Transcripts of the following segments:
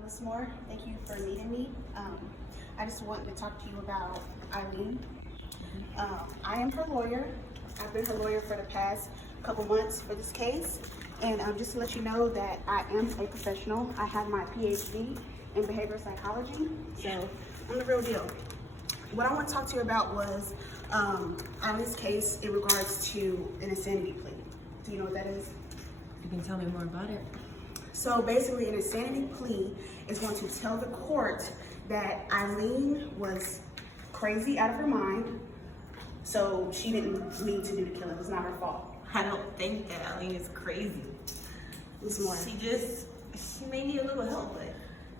Ms. Moore, thank you for meeting me. I just wanted to talk to you about Aileen. I am her lawyer. I've been her lawyer for the past couple months for this case. And just to let you know that I am a professional. I have my PhD in behavioral psychology, so I'm the real deal. What I want to talk to you about was Eileen's case in regards to an insanity plea. Do you know what that is? You can tell me more about it. So basically, an insanity plea is going to tell the court that Aileen was crazy out of her mind, so she didn't mean to do the killing. It was not her fault. I don't think that Aileen is crazy. Ms. Moore. She may need a little help, but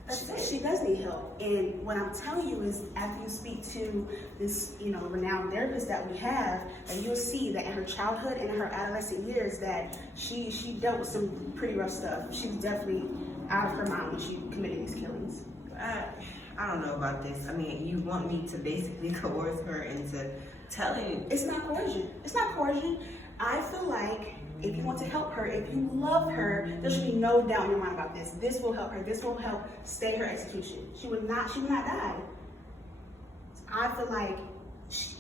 that's it. She does need help. And what I'm telling you is, after you speak to this, renowned therapist that we have, that you'll see that in her childhood and in her adolescent years that she dealt with some pretty rough stuff. She was definitely out of her mind when she committed these killings. I don't know about this. I mean, you want me to basically coerce her into telling? It's not coercion. It's not coercion. I feel like if you want to help her, if you love her, there should be no doubt in your mind about this. This will help her. This will help stay her execution. She would not die. I feel like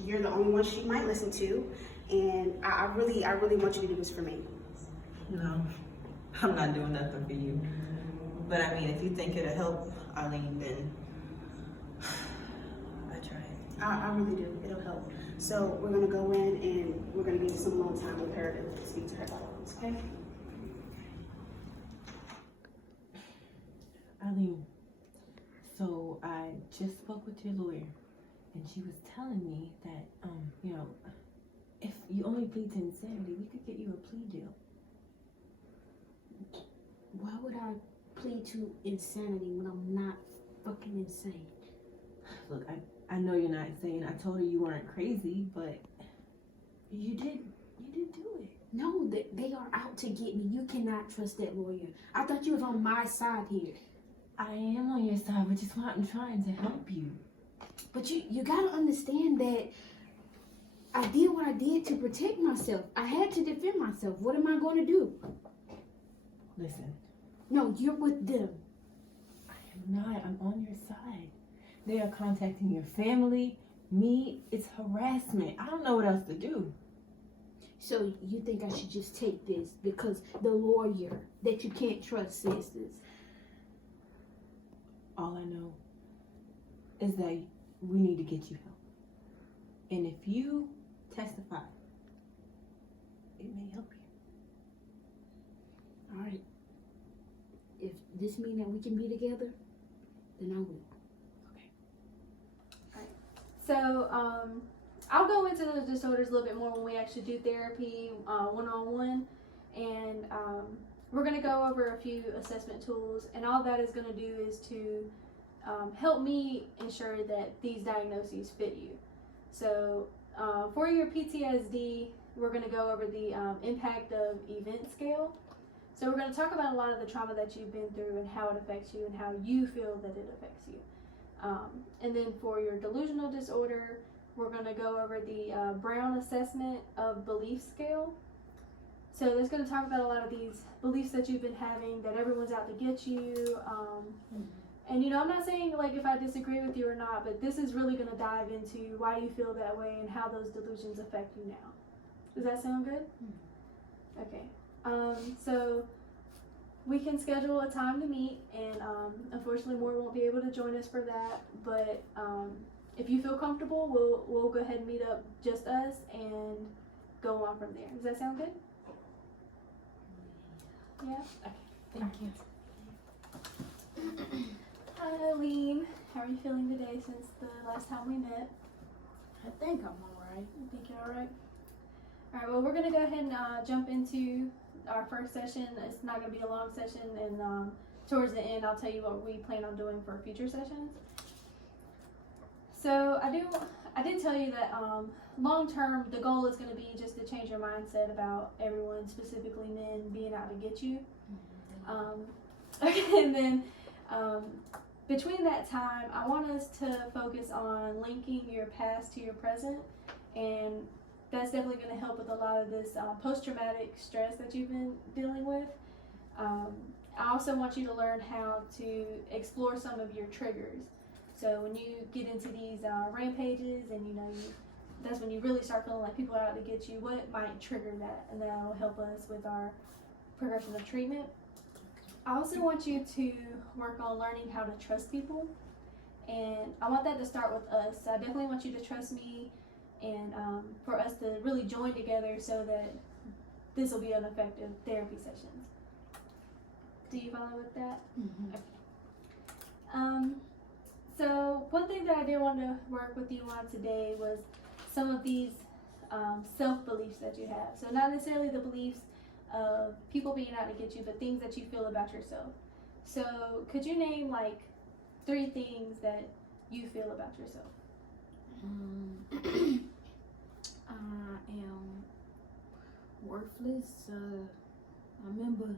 you're the only one she might listen to, and I really want you to do this for me. No, I'm not doing nothing for you. But I mean, if you think it'll help Aileen, then I try it. I really do. It'll help. So we're gonna go in and we're gonna give you some alone time with her to speak to her about this, okay? Aileen, so I just spoke with your lawyer, and she was telling me that, if you only plead to insanity, we could get you a plea deal. Why would I plead to insanity when I'm not fucking insane? Look, I know you're not insane. I told her you weren't crazy, but you did do it. No, they are out to get me. You cannot trust that lawyer. I thought you was on my side here. I am on your side, which is why I'm trying to help you. But you gotta understand that I did what I did to protect myself. I had to defend myself. What am I going to do? Listen. No, you're with them. I am not. I'm on your side. They are contacting your family, me. It's harassment. I don't know what else to do. So you think I should just take this because the lawyer that you can't trust says this? All I know is that we need to get you help. And if you testify, it may help you. All right. If this means that we can be together, then I will. So, I'll go into those disorders a little bit more when we actually do therapy one-on-one, and we're going to go over a few assessment tools, and all that is going to do is to help me ensure that these diagnoses fit you. So, for your PTSD, we're going to go over the impact of event scale. So we're going to talk about a lot of the trauma that you've been through and how it affects you and how you feel that it affects you. And then for your delusional disorder, we're going to go over the Brown assessment of belief scale. So that's going to talk about a lot of these beliefs that you've been having, that everyone's out to get you. And I'm not saying like if I disagree with you or not, but this is really going to dive into why you feel that way and how those delusions affect you now. Does that sound good? Okay. So we can schedule a time to meet, and unfortunately Moore won't be able to join us for that, but if you feel comfortable, we'll go ahead and meet up, just us, and go on from there. Does that sound good? Yeah? Okay, thank you. Hi Aileen, how are you feeling today since the last time we met? I think I'm alright. You think you're alright? Alright, well we're going to go ahead and jump into our first session. It's not going to be a long session, and towards the end I'll tell you what we plan on doing for future sessions. So I did tell you that long term the goal is going to be just to change your mindset about everyone, specifically men, being out to get you. And then between that time I want us to focus on linking your past to your present, and that's definitely going to help with a lot of this post-traumatic stress that you've been dealing with. I also want you to learn how to explore some of your triggers. So when you get into these rampages and that's when you really start feeling like people are out to get you, what might trigger that? And that will help us with our progression of treatment. I also want you to work on learning how to trust people. And I want that to start with us. I definitely want you to trust me and for us to really join together so that this will be an effective therapy sessions. Do you follow with that? Mm-hmm. Okay. So one thing that I did want to work with you on today was some of these self-beliefs that you have. So not necessarily the beliefs of people being out to get you, but things that you feel about yourself. So could you name like 3 things that you feel about yourself? I am worthless. I remember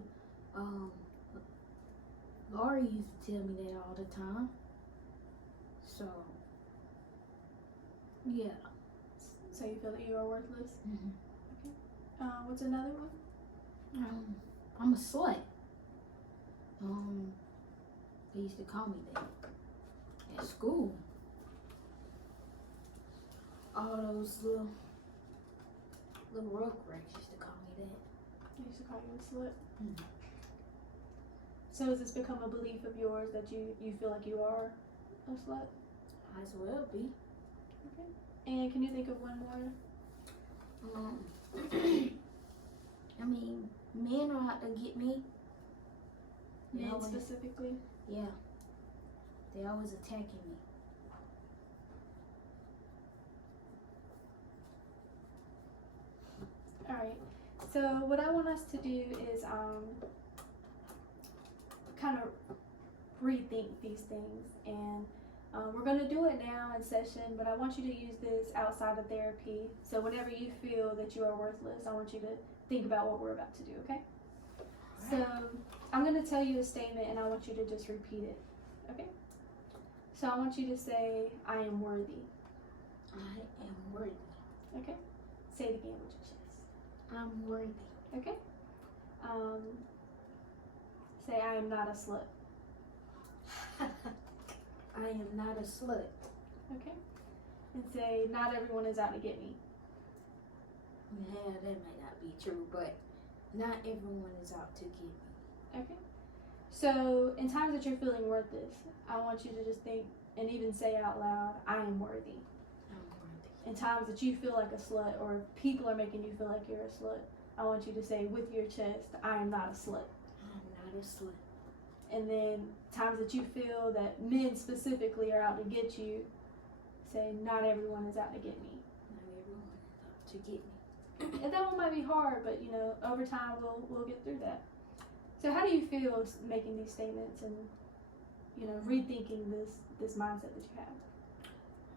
Laurie used to tell me that all the time. So, yeah. So you feel that you are worthless? Mm-hmm. What's another one? I'm a slut. They used to call me that at school. All those little rugrats used to call me that. They used to call you a slut. Mhm. So has this become a belief of yours that you feel like you are a slut? Might as well be. And can you think of one more? I mean, men are out to get me. Men always- specifically? Yeah. They always attacking me. Alright. So what I want us to do is kind of rethink these things, and we're going to do it now in session, but I want you to use this outside of therapy. So whenever you feel that you are worthless, I want you to think about what we're about to do, okay? So I'm going to tell you a statement and I want you to just repeat it, okay? So I want you to say, I am worthy, I am worthy. okay? Say it again with your chest, I'm worthy. okay? Say, I am not a slut, I am not a slut. okay? And say, not everyone is out to get me. Yeah, that might not be true, but not everyone is out to get me. Okay. So, in times that you're feeling worthless, I want you to just think and even say out loud, I am worthy. I'm worthy. In times that you feel like a slut or people are making you feel like you're a slut, I want you to say with your chest, I am not a slut. I'm not a slut. And then times that you feel that men specifically are out to get you, say, not everyone is out to get me. Not everyone is out to get me. And that one might be hard, but over time we'll get through that. So how do you feel making these statements and rethinking this mindset that you have?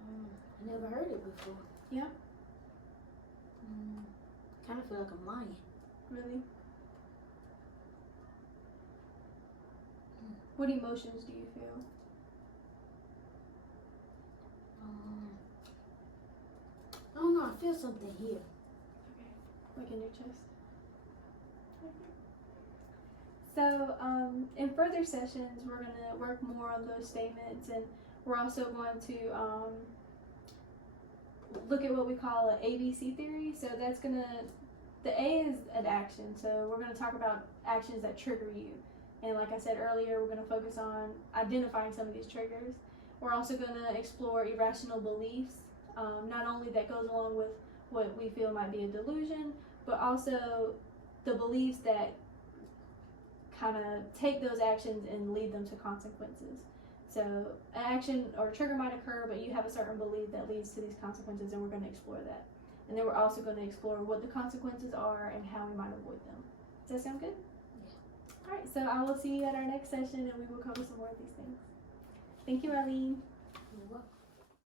I never heard it before. Yeah? Kind of feel like I'm lying. Really? What emotions do you feel? I don't know. I feel something here. Okay. Like in your chest? Okay. So, in further sessions, we're going to work more on those statements, and we're also going to look at what we call an ABC theory. So that's going to, the A is an action. So we're going to talk about actions that trigger you. And like I said earlier, we're going to focus on identifying some of these triggers. We're also going to explore irrational beliefs, not only that goes along with what we feel might be a delusion, but also the beliefs that kind of take those actions and lead them to consequences. So an action or a trigger might occur, but you have a certain belief that leads to these consequences, and we're going to explore that. And then we're also going to explore what the consequences are and how we might avoid them. Does that sound good? Yeah. All right, so I will see you at our next session, and we will cover some more of these things. Thank you, Aileen. You're welcome.